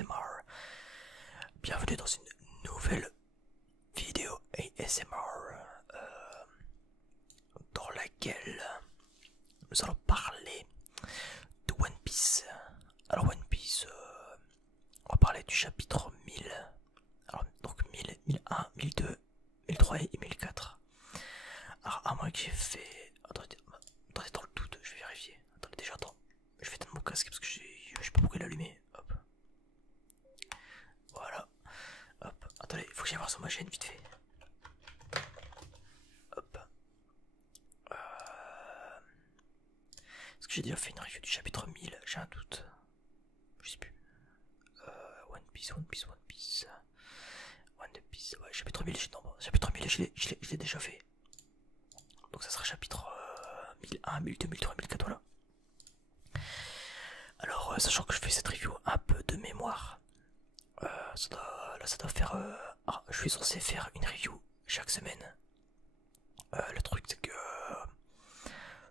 ASMR. Bienvenue dans une nouvelle vidéo ASMR dans laquelle nous allons parler de One Piece. Alors One Piece, on va parler du chapitre 1000. Alors donc 1000, 1001, 1002, 1003 et 1004. Alors à moins que j'ai fait... Attendez, dans le doute, je vais vérifier. Attendez, déjà attends, je vais éteindre mon casque parce que je sais pas pourquoi il est allumé. Hop. Voilà. Hop. Attendez, il faut que j'aille voir sur ma chaîne vite fait. Hop. Est-ce que j'ai déjà fait une review du chapitre 1000? J'ai un doute. Je sais plus. One Piece, One Piece, One Piece. One Piece, ouais, chapitre 1000, non, chapitre 1000, je l'ai déjà fait. Donc ça sera chapitre 1001, 1002, 1003, 1004, voilà. Alors, sachant que je fais cette review un peu de mémoire, ça doit faire... je suis censé faire une review chaque semaine. Le truc c'est que...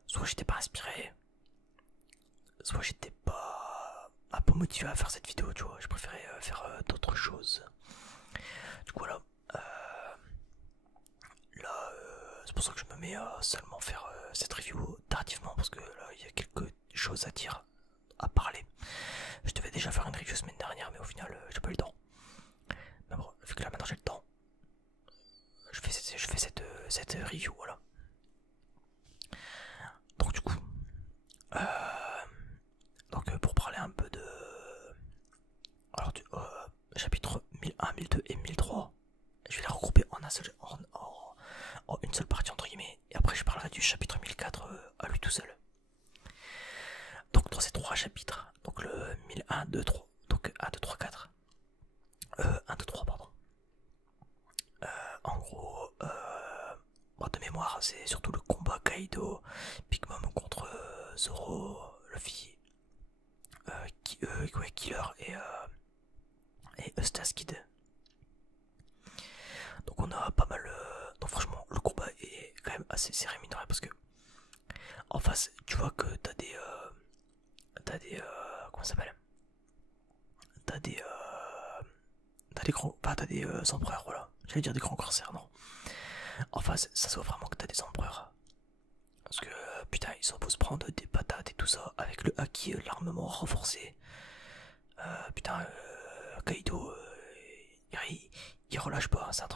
soit j'étais pas inspiré, soit j'étais pas un peu motivé à faire cette vidéo, tu vois. Je préférais faire d'autres choses. Du coup voilà. Là, c'est pour ça que je me mets à seulement faire cette review tardivement, parce que là il y a quelque chose à dire, à parler. Je devais déjà faire une review semaine dernière, mais au final j'ai pas eu le temps. Mais bon, vu que là maintenant j'ai le temps, je fais cette review, voilà. Donc du coup, pour parler un peu de... Alors du chapitre 1001, 1002 et 1003, je vais les regrouper en une seule partie entre guillemets, et après je parlerai du chapitre 1004 à lui tout seul. Donc dans ces trois chapitres, donc le 1001, 2, 3, donc 1, 2, 3, 4, 1, 2, 3 pardon. En gros, de mémoire, c'est surtout le combat Kaido, Big Mom contre Zoro, Luffy, Killer et Eustace Kid. Donc on a pas mal... donc franchement, le combat est quand même assez serré, mine de rien, parce que en face, tu vois que t'as des... comment ça s'appelle? T'as des grands... Enfin, t'as des empereurs, voilà. J'allais dire des grands corsaires, non. En face, ça se voit vraiment que t'as des empereurs. Parce que, putain, ils sont beaux se prendre des patates et tout ça, avec le haki, l'armement renforcé. Kaido, il relâche pas, c'est un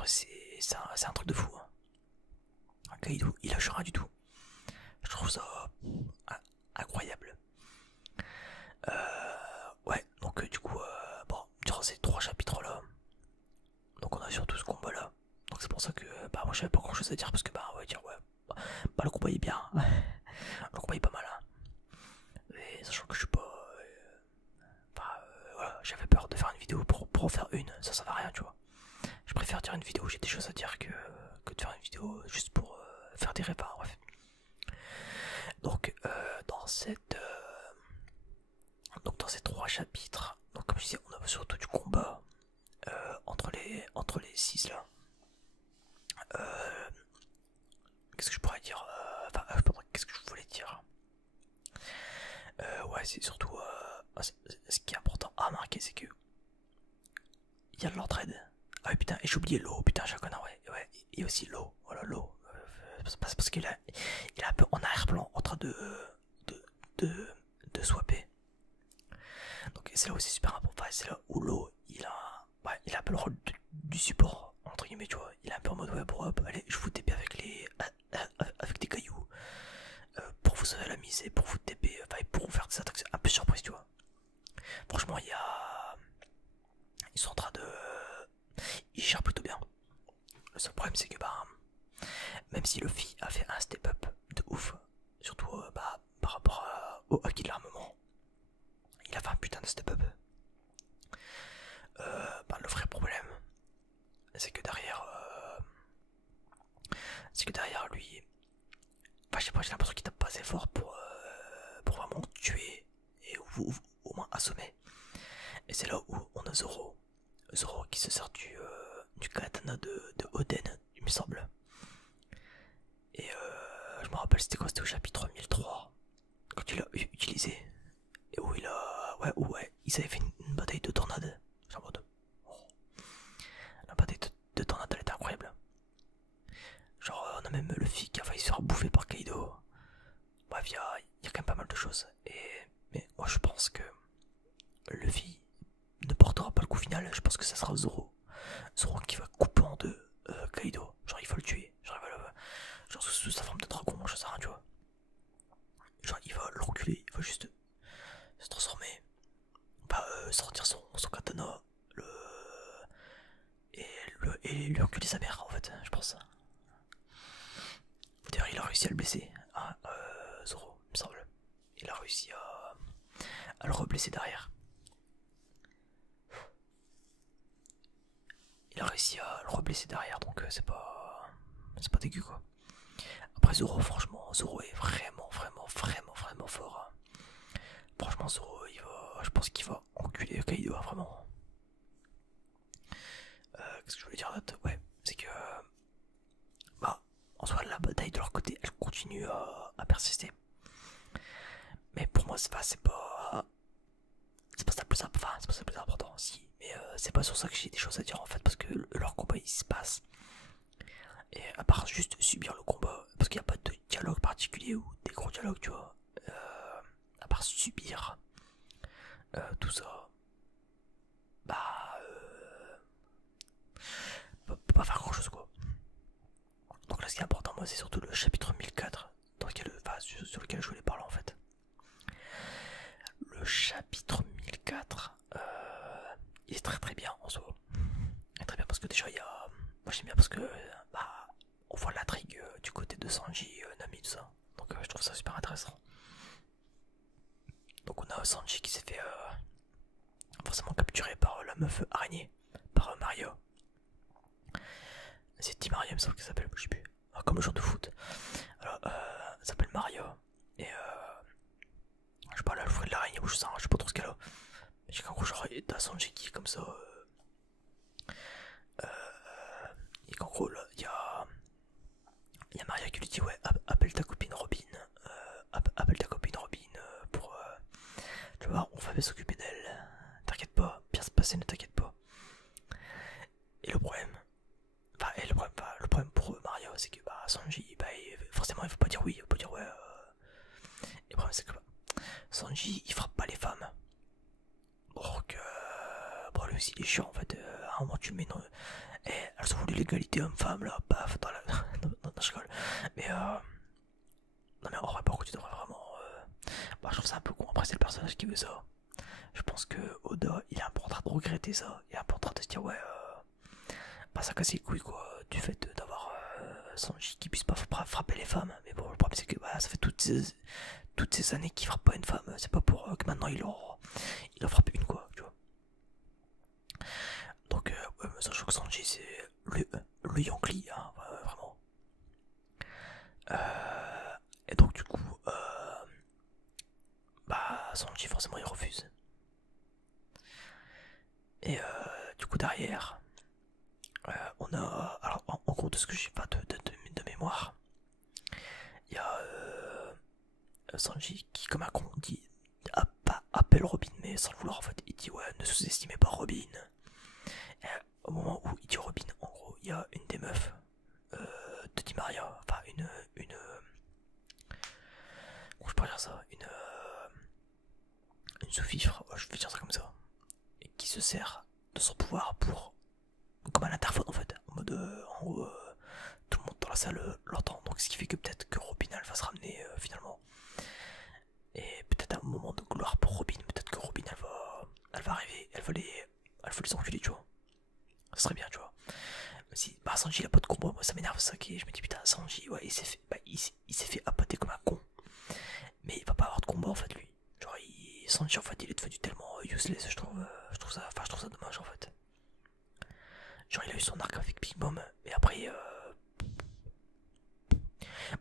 truc de fou. Hein. Kaido, il lâche rien du tout. Je trouve ça incroyable. Ouais, donc du coup, bon, durant ces trois chapitres là, donc on a surtout ce combat là. Donc c'est pour ça que, moi j'avais pas grand chose à dire, parce que, on va dire, ouais, le combat est bien. Le combat est pas mal, hein. Et sachant que je suis pas... voilà, j'avais peur de faire une vidéo pour en faire une, ça va rien, tu vois. Je préfère dire une vidéo où j'ai des choses à dire que de faire une vidéo juste pour faire des répars, bref. Donc dans ces trois chapitres, donc comme je disais, on a surtout du combat entre les six là. Qu'est-ce que je pourrais dire, qu'est-ce que je voulais dire, ouais, c'est surtout ce qui est important à remarquer, c'est que il y a de l'entraide. Ah oui, putain, et j'ai oublié l'eau, putain, j'ai un connard, ouais, il y a aussi l'eau, voilà, l'eau. C'est parce qu'il il est un peu en arrière-plan en train de swapper. Donc c'est là où c'est super important, c'est là où l'eau, il a un peu le rôle du support, entre guillemets, tu vois. Il est un peu en mode, ouais, hop, allez, je vous TP avec des cailloux, pour vous sauver la mise et pour vous TP, et pour vous faire des attaques un peu surprise, tu vois. Franchement, ils sont en train de... Ils gèrent plutôt bien. Le seul problème, c'est que, même si Luffy a fait un step-up de ouf, surtout par rapport au haki de l'armement, il a fait un putain de step-up. Le vrai problème, c'est que derrière lui, je sais pas, j'ai l'impression qu'il tape pas assez fort pour vraiment tuer et ou au moins assommer. Et c'est là où on a Zoro qui se sert du katana de Oden, il me semble. Et je me rappelle, c'était quoi, c'était au chapitre 1003 quand il l'a utilisé, et où il a... ouais, ils avaient fait une bataille de tornade, final, je pense que ça sera Zoro. Zoro qui va couper en deux Kaido. Genre, il va le tuer. Genre, genre sous sa forme de dragon, je sais rien, tu vois. Genre, il va l'enculer, il va juste se transformer. Bah, sortir son katana. Le... Et lui enculer sa mère, en fait, je pense. D'ailleurs, il a réussi à le blesser. Ah, Zoro, il me semble. Il a réussi à le reblesser derrière. Il a réussi à le reblesser derrière, donc c'est pas dégueu quoi. Après Zoro, franchement, Zoro est vraiment fort. Franchement, Zoro, je pense qu'il va enculer Kaido, vraiment. Qu'est-ce que je voulais dire d'autre? Ouais, c'est que bah, en soi, la bataille de leur côté, elle continue à persister. Mais pour moi, c'est pas ça le plus important, enfin, c'est pas ça le plus important, si. Mais c'est pas sur ça que j'ai des choses à dire en fait, parce que leur combat il se passe. Et à part juste subir le combat, parce qu'il n'y a pas de dialogue particulier ou des gros dialogues, tu vois. À part subir tout ça, bah, pas faire grand chose quoi. Donc là, ce qui est important, moi, c'est surtout le chapitre 1004, dans lequel, enfin, sur lequel je voulais parler en fait. Le chapitre 1004, il est très bien en soi. Il est très bien parce que déjà, il y a. Moi, j'aime bien parce que, bah, on voit l'intrigue du côté de Sanji, Nami, tout ça. Donc, je trouve ça super intéressant. Donc, on a Sanji qui s'est fait forcément capturé par la meuf araignée, par Mario. C'est Team Mario, il me semble qu'elle s'appelle, je sais plus. Comme le joueur de foot. Alors, elle s'appelle Mario. Et je sais pas, là, le fruit de l'araignée, ou je sais pas trop ce qu'elle a. Mais j'ai qu'en gros, genre, t'as Sanji qui est comme ça. Et qu'en gros, là, il y a Mario qui lui dit, ouais, appelle ta copine Robin. Appelle ta copine Robin pour. Tu vois, on va bien s'occuper d'elle. T'inquiète pas, bien se passer, ne t'inquiète pas. Et le problème. Le problème pour Mario, c'est que bah, Sanji, bah, forcément, il faut pas dire oui, il faut pas dire ouais. Et le problème, c'est que bah, Sanji, il frappe pas les femmes. Donc, bon, lui aussi, il est chiant en fait. À un moment, tu mets. Et elles ont voulu l'égalité homme-femme là, paf, dans la. dans je rigole. Mais, non, mais en vrai, par contre, tu devrais vraiment. Bah, je trouve ça un peu con. Après, c'est le personnage qui veut ça. Je pense que Oda, il est un peu en train de regretter ça. Il est un peu en train de se dire, ouais, bah, ça casse les couilles quoi, du fait d'avoir Sanji qui puisse pas frapper les femmes. Mais bon, le problème c'est que bah, ça fait toutes ces années qu'il frappe pas une femme. C'est pas pour que maintenant il en frappe une quoi, tu vois. Donc, ouais, sachant que Sanji c'est le Yankee, hein, vraiment. Et donc, du coup, bah, Sanji forcément il refuse. Et du coup, derrière, on a. Alors, en gros, de ce que j'ai pas de mémoire, il y a Sanji qui, comme un con, dit appelle Robin, mais sans le vouloir en fait. Il dit ouais, ne sous-estimez pas Robin. Et au moment où il dit Robin, en gros, il y a une des meufs de Di Maria, enfin comment je peux dire ça, une sous-fifre, je vais dire ça comme ça, et qui se sert de son pouvoir pour, comme un interphone en fait, en mode, en gros, tout le monde dans la salle l'entend, donc ce qui fait que peut-être que Robin elle va se ramener finalement. Et peut-être un moment de gloire pour Robin, peut-être que Robin elle va arriver, elle va les enculer, tu vois. Ça serait bien, tu vois. Même si bah, Sanji il a pas de combat, moi ça m'énerve ça, qui je me dis putain, Sanji, ouais, il s'est fait appâter comme un con. Mais il va pas avoir de combat en fait, lui. Genre, Sanji en fait, il est devenu tellement useless, je trouve ça dommage en fait. Genre, il a eu son arc avec Big Mom, mais après,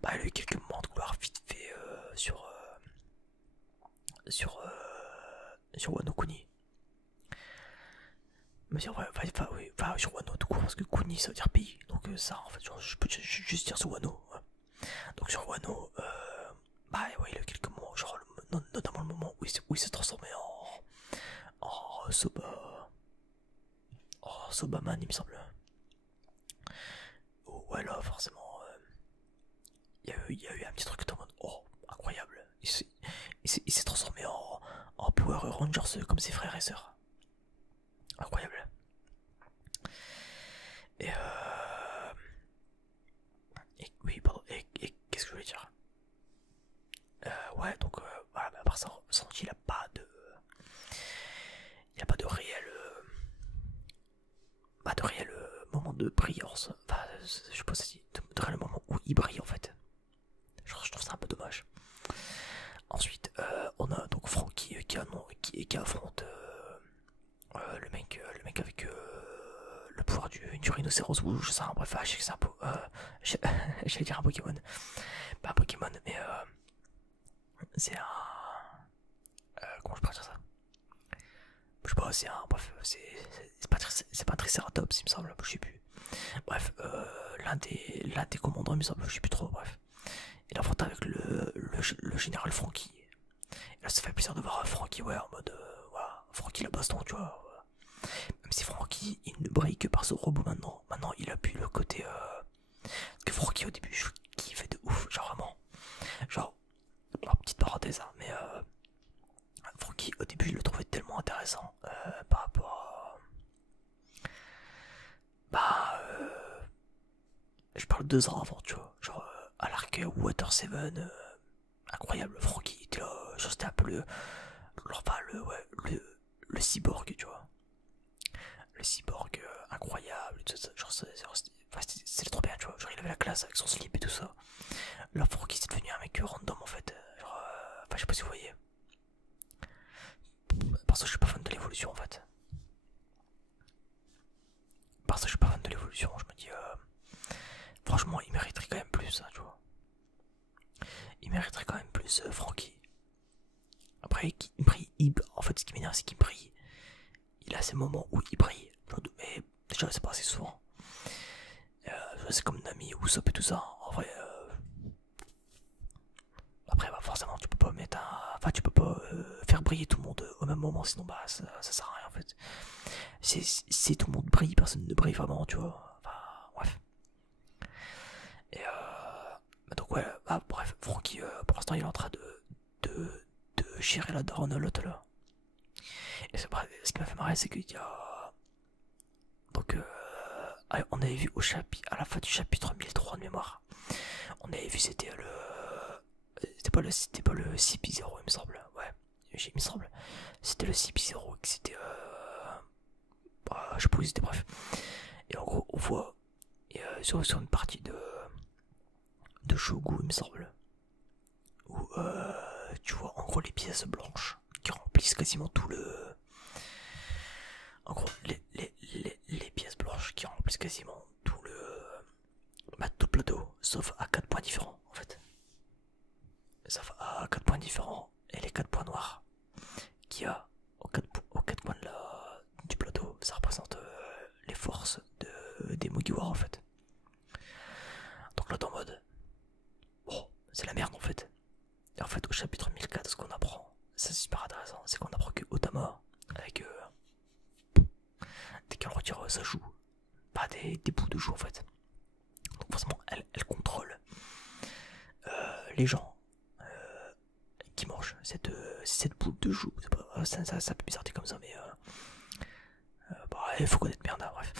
bah, il a eu quelques moments de gloire vite fait sur Wano Kuni. Mais en vrai, oui, sur Wano tout court, parce que Kuni ça veut dire pays, donc ça en fait, genre, je peux juste dire sur Wano. Ouais. Donc sur Wano, bah ouais, il a eu quelques moments, genre notamment le moment où il s'est transformé en Sobaman, il me semble. Oh, ouais, là, forcément, il y a eu un petit truc en mode, oh, incroyable. Il s'est transformé en Power Rangers comme ses frères et sœurs. incroyable. Et oui, pardon, et qu'est-ce que je voulais dire? Ouais, donc voilà, mais à part ça, Sanji, il a pas de réel, moment de brillance. Enfin, je sais pas si de réel moment où il brille en fait. Genre, je trouve ça un peu dommage. Ensuite, on a donc Franky qui affronte le mec avec le pouvoir du rhinocéros rouge, ça, bref, je sais que c'est un peu. J'allais dire un Pokémon. Pas un Pokémon, mais c'est un. Comment je pourrais dire ça? Je sais pas, c'est un. Bref, c'est pas un Triceratops, il me semble, je sais plus. Bref, l'un des commandants, il me semble, je sais plus trop, bref. Il affronte avec le général Franky. Et là, ça fait plaisir de voir Franky, ouais, en mode. Voilà, Franky la baston, tu vois. Même si Franky, il ne brille que par ce robot maintenant. Maintenant, il appuie le côté. Parce que Franky, au début, je kiffais de ouf, genre vraiment. Genre, petite parenthèse, hein, mais Franky, au début, je le trouvais tellement intéressant par rapport à. Bah, je parle 2 ans avant, tu vois. Genre, à l'arc Water 7, incroyable, Franky était là. Genre, c'était un peu enfin, ouais, le cyborg, tu vois. Le cyborg incroyable, tout ça. Genre, c'était trop bien, tu vois. Genre, il avait la classe avec son slip et tout ça. Là, Franky, c'est devenu un mec random en fait. Genre, enfin, je sais pas si vous voyez. Parce que je suis pas fan de l'évolution en fait. Parce que je suis pas fan de l'évolution, je me dis, franchement, il mériterait quand même plus, hein, tu vois. Il mériterait quand même plus, Franky. Après, il brille, en fait, ce qui m'énerve, c'est qu'il brille. Il a ces moments où il brille. Mais déjà, c'est pas assez souvent. C'est comme Nami ou Sop et tout ça. En vrai, après, bah, forcément, tu peux pas mettre un. Enfin, tu peux pas faire briller tout le monde au même moment, sinon, bah, ça sert à rien en fait. Si tout le monde brille, personne ne brille vraiment, tu vois. Enfin, bref. Et bah, donc, ouais, bah, bref, Franky, pour l'instant, il est en train de gérer la daronne l'autre là. Et ce qui m'a fait marrer, c'est qu'il y a. Donc, on avait vu à la fin du chapitre 1003 de mémoire. On avait vu, c'était le. C'était pas le CP0, il me semble. Ouais, il me semble. C'était le CP0, que c'était. Bah, je sais pas où c'était, bref. Et en gros, on voit. Et, sur une partie de Shogu, il me semble. Où tu vois en gros les pièces blanches qui remplissent quasiment tout le. En gros, les pièces blanches qui remplissent quasiment tout le. Bah, tout le plateau, sauf à 4 points différents en fait. Sauf à 4 points différents et les 4 points noirs qu'il y a aux 4 coins du plateau, ça représente les forces des Mugiwara en fait. Donc là, t'es en mode. Bon, c'est la merde en fait. Et en fait, au chapitre 1004, ce qu'on apprend, c'est super intéressant, c'est qu'on apprend que Otama, avec dès qu'elle retire sa joue, pas des bouts de joue en fait. Donc forcément, elle contrôle les gens qui mangent cette boule de joue. Ça peut bizarrer comme ça, mais bah, il faut connaître merde, hein, bref.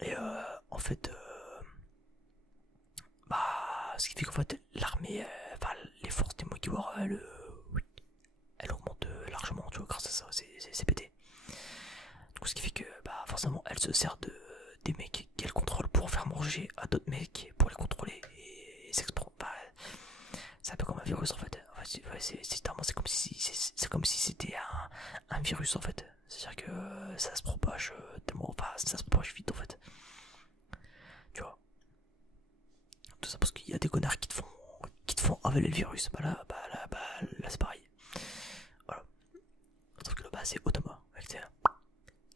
Et en fait, bah, ce qui fait qu'en fait, l'armée, enfin, les forces des Mugiwara, elle augmente largement, tu vois, grâce à ça, c'est pété. Du coup, ce qui fait que, bah, forcément, elle se sert des mecs qu'elle contrôle pour faire manger à d'autres mecs, pour les contrôler et s'expand. Bah, c'est un peu comme un virus en fait. C'est comme si c'était un virus en fait. C'est-à-dire que ça se propage tellement, enfin, ça se propage vite en fait. Tu vois. Tout ça parce qu'il y a des connards qui te font avaler le virus. Là c'est pareil. Voilà. Sauf que là, c'est Otama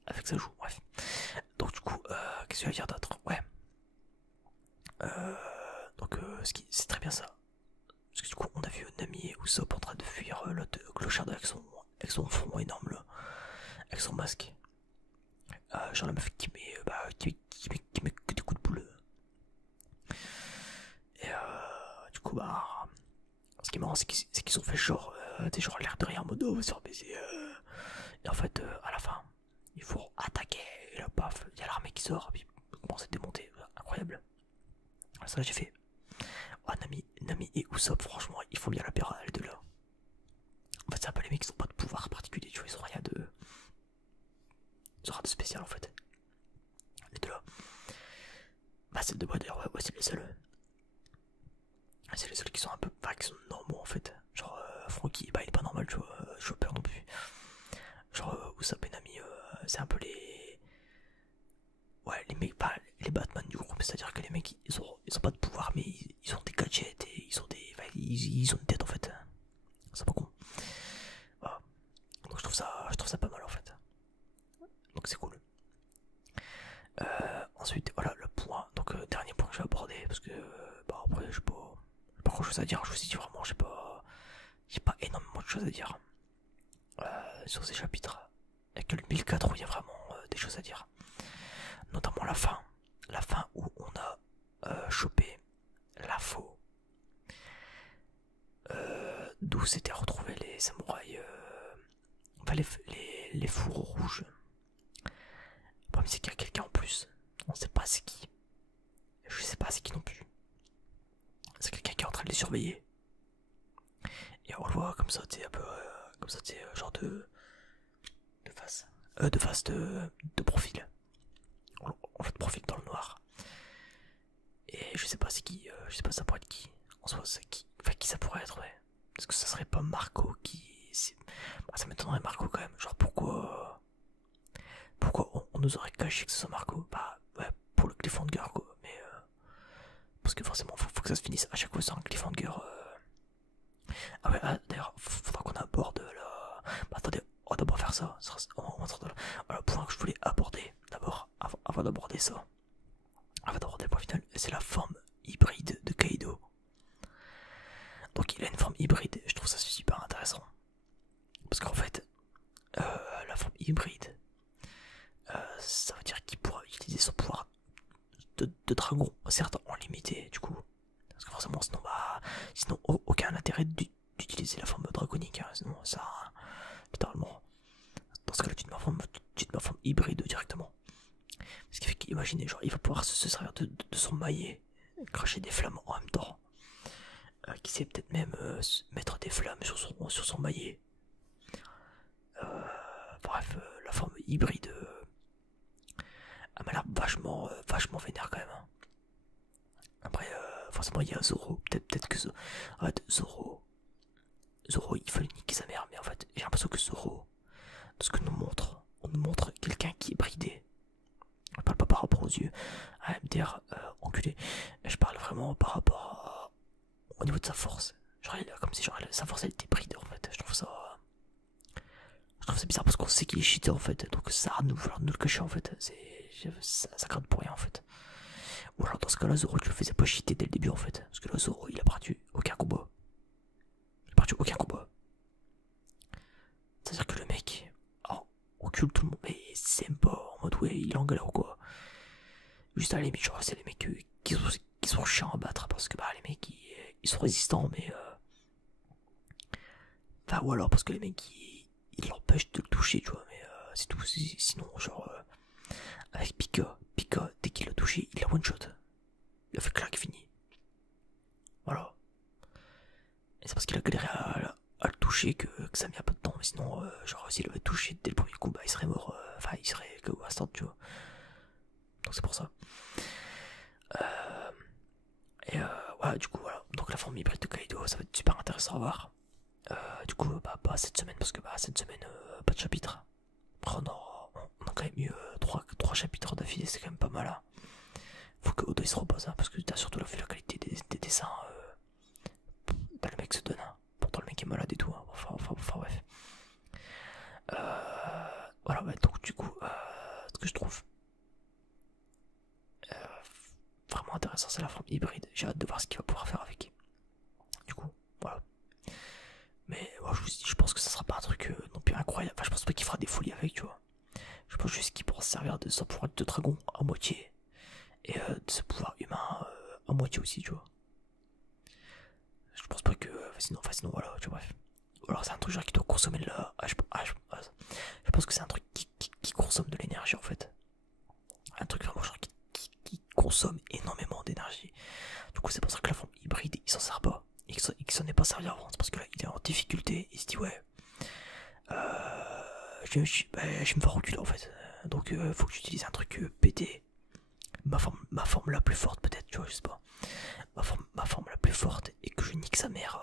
avec sa joue, bref. Donc du coup, qu'est-ce que je vais dire d'autre? Ouais. Donc c'est très bien ça. Parce que du coup, on a vu Nami et Usopp en train de fuir l'autre clochard avec son front énorme là, avec son masque. Genre la meuf qui met que des coups de boule. Et du coup, bah, ce qui est marrant, c'est qu'ils ont fait genre, des genre l'air de rien en mode oh, on va se faire baiser. Et en fait, à la fin, Il faut attaquer, et là paf, il y a l'armée qui sort, puis on commence à démonter, incroyable. Ça j'ai fait. Oh, Nami et Usopp, franchement, ils font bien la paire les deux là. En fait, c'est un peu les mecs qui ont pas de pouvoir particulier, tu vois, ils ont rien de. Ils ont rien de spécial en fait. Les deux là. Bah, c'est de moi d'ailleurs, ouais, c'est les seuls. C'est les seuls qui sont un peu. Enfin, qui sont normaux en fait. Genre, Franky, bah, il est pas normal, tu vois, Chopper non plus. Genre, Usopp et Nami, c'est un peu les. Ouais, les mecs, pas les Batman du groupe, c'est à dire que les mecs ils ont pas de pouvoir, mais ils ont des gadgets et ils ont des. Enfin, ils ont une tête en fait. C'est pas con. Voilà. Donc je trouve ça pas mal en fait. Donc c'est cool. Ensuite, voilà le point. Donc, dernier point que je vais aborder parce que bah après, j'ai pas grand chose à dire. Je vous ai dit vraiment, j'ai pas énormément de choses à dire sur ces chapitres. Il n'y a que le 1004 où il y a vraiment des choses à dire. Notamment la fin. La fin où on a chopé la faux. D'où s'étaient retrouvés les samouraïs. Enfin, les fourreaux rouges. Le problème, c'est qu'il y a quelqu'un en plus. On sait pas c'est qui. Je sais pas c'est qui non plus. C'est quelqu'un qui est en train de les surveiller. Et on le voit comme ça, tu sais, un peu. Comme ça, tu sais, genre de face. De face de profil. On voit de profil dans le noir. Et je sais pas c'est qui. Je sais pas ça pourrait être qui. En soi, c'est qui. Enfin, qui ça pourrait être, ouais. Est-ce que ça serait pas Marco qui. Bah, ça m'étonnerait Marco quand même. Genre pourquoi. Pourquoi on nous aurait caché que ce soit Marco? Bah ouais, pour le cliffhanger quoi. Mais parce que forcément faut que ça se finisse à chaque fois sur un cliffhanger. Ah ouais, ah, d'ailleurs, faudra qu'on aborde la. Bah attendez, on va d'abord faire ça. Le point que je voulais aborder d'abord, avant d'aborder ça. Avant d'aborder le point final, c'est la forme hybride de Kaido. Donc il a une forme hybride, je trouve ça super intéressant. Parce qu'en fait, la forme hybride, ça veut dire qu'il pourra utiliser son pouvoir de dragon, certes en limité du coup. Parce que forcément sinon aucun intérêt d'utiliser la forme draconique, hein, sinon ça, littéralement. Dans ce cas là tu te mets en forme hybride directement. Ce qui fait qu'imaginez, genre il va pouvoir se servir de son maillet, cracher des flammes en même temps. Qui sait peut-être même mettre des flammes sur son maillet. Bref, la forme hybride elle m'a l'air vachement vénère quand même. Hein. Après, forcément il y a Zoro, peut-être que en fait, Zoro il fallait niquer sa mère, mais en fait j'ai l'impression que Zoro, de ce que on nous montre quelqu'un qui est bridé. Je parle pas par rapport aux yeux, à MDR enculé, je parle vraiment par rapport au niveau de sa force. Genre, comme si genre, sa force elle était bridée en fait. Je trouve ça bizarre parce qu'on sait qu'il est cheaté en fait. Donc ça a nous vouloir nous le cacher en fait. Ça craint pour rien en fait. Ou alors dans ce cas là Zoro tu le faisais pas cheater dès le début en fait. Parce que là Zoro il a perdu aucun combat. C'est à dire que le mec occulte tout le monde. Mais c'est même pas en mode ouais il est en galère ou quoi. Juste à la limite genre c'est les mecs qui sont chiants à battre. Parce que bah les mecs ils sont résistants mais enfin ou alors parce que les mecs ils l'empêchent de le toucher tu vois. Mais c'est tout. Sinon genre avec Pika, dès qu'il l'a touché, il l'a one shot. Il a fait clac, fini. Voilà. Et c'est parce qu'il a galéré à le toucher que ça a mis un peu de temps. Mais sinon, genre, s'il avait touché dès le premier coup, bah il serait mort. Enfin, il serait que instant, tu vois. Donc c'est pour ça. Et voilà, du coup, voilà. Donc la forme hybride de Kaido, ça va être super intéressant à voir. Du coup, bah, pas cette semaine, parce que bah, cette semaine, pas de chapitre. Après, on a quand même eu 3 chapitres d'affilée, c'est quand même pas mal. Hein. Faut que Oda il se repose, hein, parce que t'as surtout vu la qualité des dessins. Bah, le mec se donne, hein. Pourtant le mec est malade et tout. Hein. Enfin bref. Voilà, bah, donc du coup, ce que je trouve vraiment intéressant, c'est la forme hybride. J'ai hâte de voir ce qu'il va pouvoir faire avec. Du coup, voilà. Mais je vous dis, je pense que ça sera pas un truc non plus incroyable. Enfin, je pense pas qu'il fera des folies avec, tu vois. Je pense juste qu'il pourra se servir de son pouvoir de dragon à moitié. Et de ce pouvoir humain à moitié aussi, tu vois. Je pense pas que. Sinon voilà, tu vois, bref. Ou alors c'est un truc genre qui doit consommer de la. Je pense que c'est un truc qui qui consomme de l'énergie en fait. Un truc vraiment genre qui consomme énormément d'énergie. Du coup c'est pour ça que la forme hybride il s'en sert pas. Et qu'il s'en est pas servi avant. C'est parce que là il est en difficulté. Il se dit ouais. Je vais me faire reculer en fait. Donc faut que j'utilise un truc pété. Ma forme la plus forte peut-être, tu vois, je sais pas. Ma forme la plus forte et que je nique sa mère.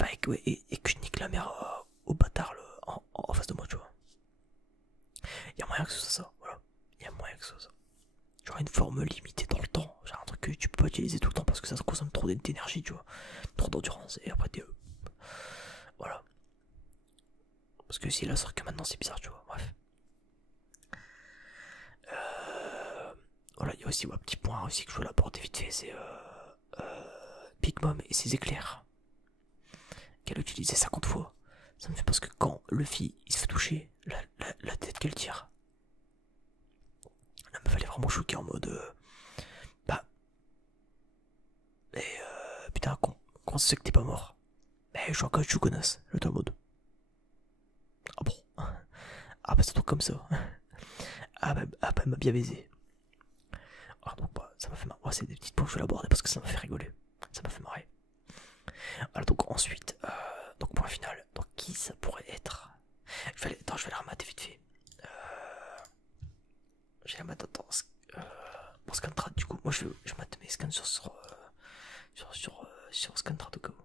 Enfin, et que je nique la mère au bâtard en face de moi, tu vois. Il y a moyen que ce soit ça, voilà. Il y a moyen que ce soit ça. Genre une forme limitée dans le temps. Genre un truc que tu peux pas utiliser tout le temps parce que ça consomme trop d'énergie, tu vois. Trop d'endurance. Et après t'es. Voilà. Parce que si la sort que maintenant c'est bizarre, tu vois. Bref. Voilà, il y a aussi un petit point aussi que je veux l'aborder vite fait, c'est Big Mom et ses éclairs. Qu'elle a utilisé 50 fois. Ça me fait parce que quand Luffy il se fait toucher, la tête qu'elle tire. La meuf elle est vraiment choquée en mode bah. Mais putain, quand c'est que t'es pas mort. Mais je suis en caoutchouc connasse. J'étais en mode. Ah bon. Ah bah c'est tout comme ça. Ah bah elle m'a bien baisé. Ah donc bah ça m'a fait marrer. Ouais, c'est des petites points que je vais l'aborder parce que ça m'a fait rigoler. Ça m'a fait marrer. Voilà donc ensuite, donc point final. Donc qui ça pourrait être? Attends, je vais la remater vite fait. Je vais la mettre dans mon Scantrad du coup. Moi je mate mes scans sur Scantrad au cas où.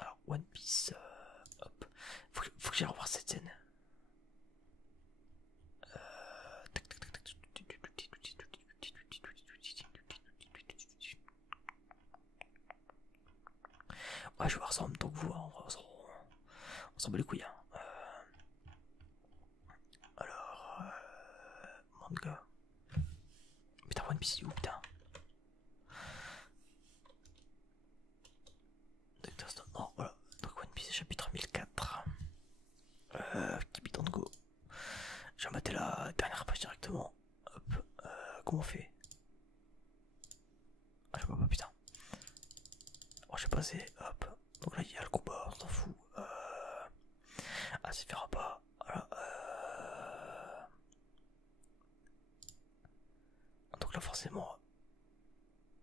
Alors One Piece, hop. Faut que j'aille revoir cette scène. Ouais, je vais voir ça en même temps que vous, hein. On s'en bat les couilles. Hein. Alors, manga. Putain, One Piece, où putain? Non, voilà. Donc One Piece, chapitre 1004. Capitaine Go. J'ai maté la dernière page directement. Hop. Comment on fait? Ah, je vois pas, putain. Oh, j'ai passé. Hop. Donc là, il y a le combat, on s'en fout. Ah, ça fera pas. Voilà. Donc là, forcément.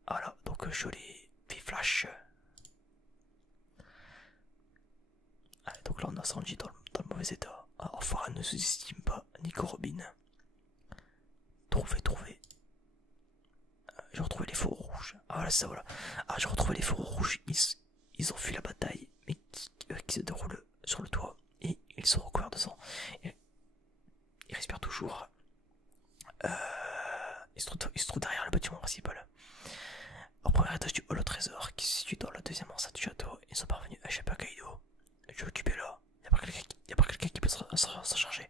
Voilà. Donc, je les flash. Allez, donc là, on a Sanji dans le mauvais état. Alors, Farah ne sous-estime pas Nico Robin. Trouver. J'ai retrouvé les fourreaux rouges. Ah voilà, ça voilà. Ah, j'ai retrouvé les fourreaux rouges. Ils ont fui la bataille, mais qui se déroule sur le toit. Et ils sont recouverts de sang. Ils respirent toujours. Ils se trouvent derrière le bâtiment principal. Au premier étage du hall au trésor, qui se situe dans la deuxième enceinte du château, ils sont parvenus à échapper à Kaido. Je vais occuper là. Y'a pas quelqu'un qui peut s'en charger.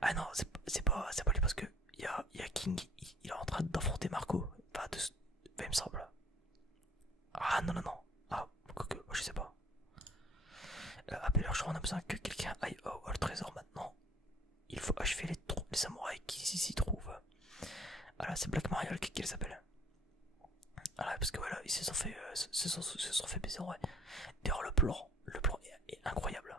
Ah non, c'est pas lui parce que y a King, il est en train d'affronter Marco. Enfin, il me semble. Ah non. Ah, quoique, moi je sais pas. Appelez-leur, on a besoin que quelqu'un aille au hall trésor maintenant. Il faut achever les samouraïs qui s'y trouvent. Voilà, c'est Black Maria qui les appelle. Voilà, parce que voilà, ils se sont fait baiser, ouais. D'ailleurs, le plan est incroyable.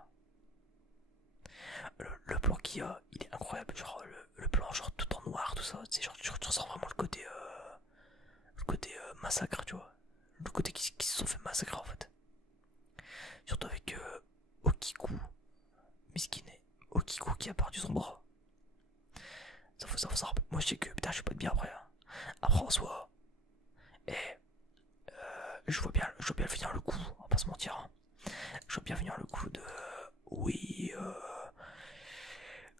Le plan qu'il y a, il est incroyable. Genre, le plan, genre tout en noir, tout ça. C'est genre, tu ressens vraiment le côté massacre, tu vois. Le côté qui se sont fait massacrer en fait. Surtout avec Okiku, Miskine, Okiku qui a perdu son bras. Ça, moi je sais que putain, je suis pas de bien après. Hein. Après en soi, je vois bien venir le coup, on va pas se mentir. Hein. Je vois bien venir le coup de. Oui,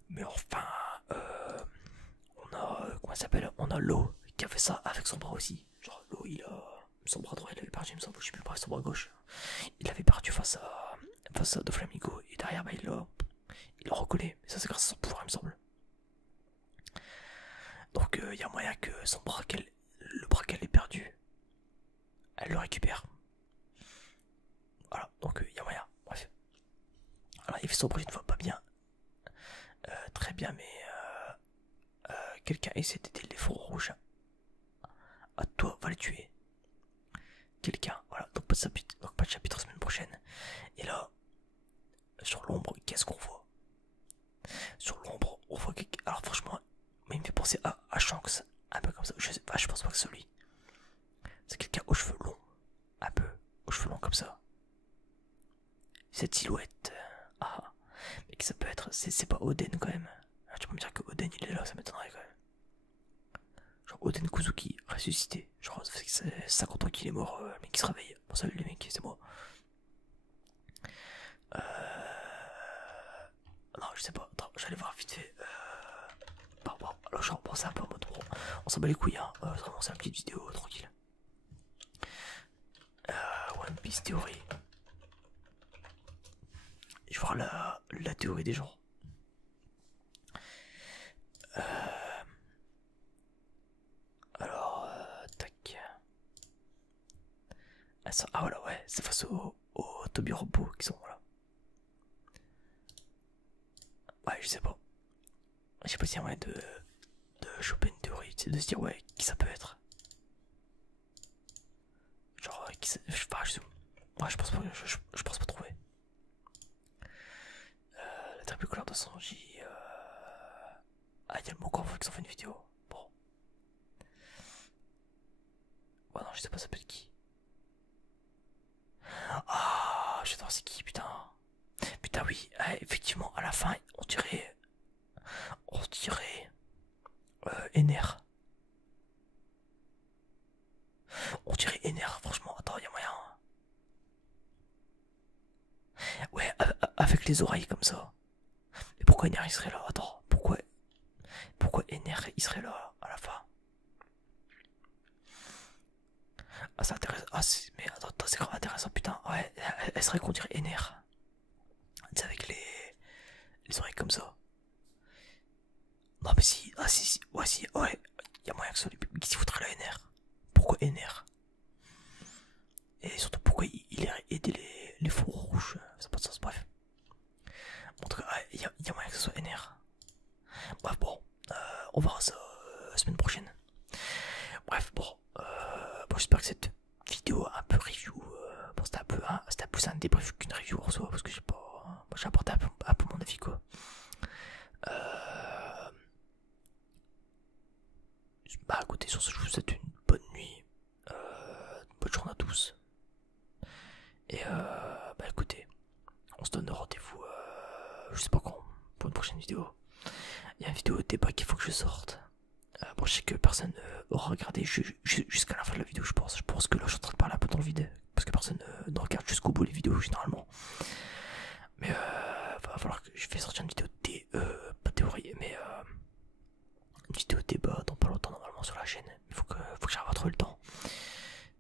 mais enfin, on a. Comment ça s'appelle? On a Lo qui a fait ça avec son bras aussi. Genre, Lo, il a. Son bras droit, il avait perdu, il me semble, je sais plus, son bras gauche. Il l'avait perdu face à Doflamingo, et derrière, bah, il l'a recollé. Et ça, c'est grâce à son pouvoir, il me semble. Donc, il y a moyen que le bras qu'elle ait perdu, elle le récupère. Voilà, donc il y a moyen. Bref. Voilà, il fait son projet une fois pas bien. Très bien, mais quelqu'un essaie d'aider les fourreaux rouges. À toi, va les tuer. Quelqu'un, voilà, donc pas de chapitre semaine prochaine. Et là, sur l'ombre, qu'est-ce qu'on voit? Sur l'ombre, on voit que... Alors franchement, mais il me fait penser à Shanks, un peu comme ça. Je sais pas, je pense pas que c'est lui. C'est quelqu'un aux cheveux longs, un peu, aux cheveux longs comme ça. Cette silhouette, ah, mais que ça peut être, c'est pas Oden quand même. Ah, tu peux me dire que Oden il est là, ça m'étonnerait quand même. Genre Oden Kuzuki ressuscité. Genre ça fait 50 ans qu'il est mort, le mec qui se réveille. Bon salut les mecs, c'est moi. Non je sais pas, attends, j'allais voir vite fait. Bon, alors genre bon c'est un peu en mode bon, on s'en bat les couilles hein, vraiment c'est une petite vidéo tranquille. One Piece théorie. Je vais voir la théorie des gens. Alors, tac. Ah voilà, ouais, c'est face aux Toby robots qui sont là. Ouais, je sais pas. Je sais pas s'il y a moyen de choper une théorie, de se dire, ouais, qui ça peut être. Genre, qui ça. Enfin, ouais, je pense pas, je pense pas trouver. La triple couleur de Sanji. Ah, il y a le mot qu'on veut qu'ils en fait une vidéo. Bon. Ouais, non, je sais pas, ça peut être qui. Ah, je sais pas c'est qui, putain. Putain, oui, effectivement, à la fin, on dirait. On dirait. Ener. On dirait Ener, franchement, attends, y'a moyen. Ouais, avec les oreilles comme ça. Mais pourquoi Ener il serait là? Attends, pourquoi Ener il serait là à la fin? Ah, c'est intéressant. Ah, mais attends, c'est grave intéressant, putain. Ouais, elle serait qu'on dirait Ener. C'est avec les oreilles comme ça. Non, mais si, ah, si, ouais, si, ouais. Y'a moyen que ce soit lui qui s'y foutrait là, Ener. Pourquoi Ener? Et surtout, pourquoi il irait aider les fours rouges? Ça n'a pas de sens, bref. En tout cas, il y a moyen que ce soit Ener. Bref, bon, on verra ça la semaine prochaine. Bref, bon, j'espère que cette vidéo un peu review, bon, c'était plus un débrief qu'une review en soi, parce que j'ai pas, j'ai apporté un peu mon avis quoi. Bah écoutez, sur ce, je vous souhaite une bonne nuit, bonne journée à tous. Et bah écoutez, on se donne rendez-vous, je sais pas quand, pour une prochaine vidéo. Il y a une vidéo de débat qu'il faut que je sorte. Bon, je sais que personne aura regardé jusqu'à la fin de la vidéo, je pense. Je pense que là, je suis en train de parler un peu dans le vide. Parce que personne ne regarde jusqu'au bout les vidéos, généralement. Mais va falloir que je fasse sortir une vidéo pas théorie, mais une vidéo de débat dans pas longtemps, normalement, sur la chaîne. Il faut que j'arrive à trouver le temps.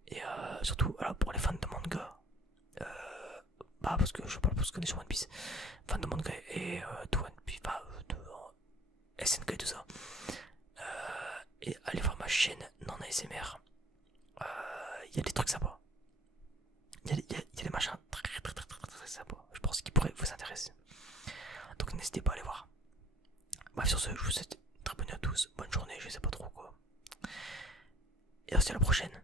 Et surtout, voilà, pour les fans de manga. Bah, parce que je parle parce qu'on est sur One Piece. Fans de manga et de One Piece, enfin, de SNK et tout ça. Et allez voir ma chaîne non ASMR. Il y a des trucs sympas. Il y a des machins très sympas. Je pense qu'ils pourraient vous intéresser. Donc n'hésitez pas à aller voir. Bref, sur ce, je vous souhaite une très bonne nuit à tous. Bonne journée, je sais pas trop quoi. Et on se dit à la prochaine.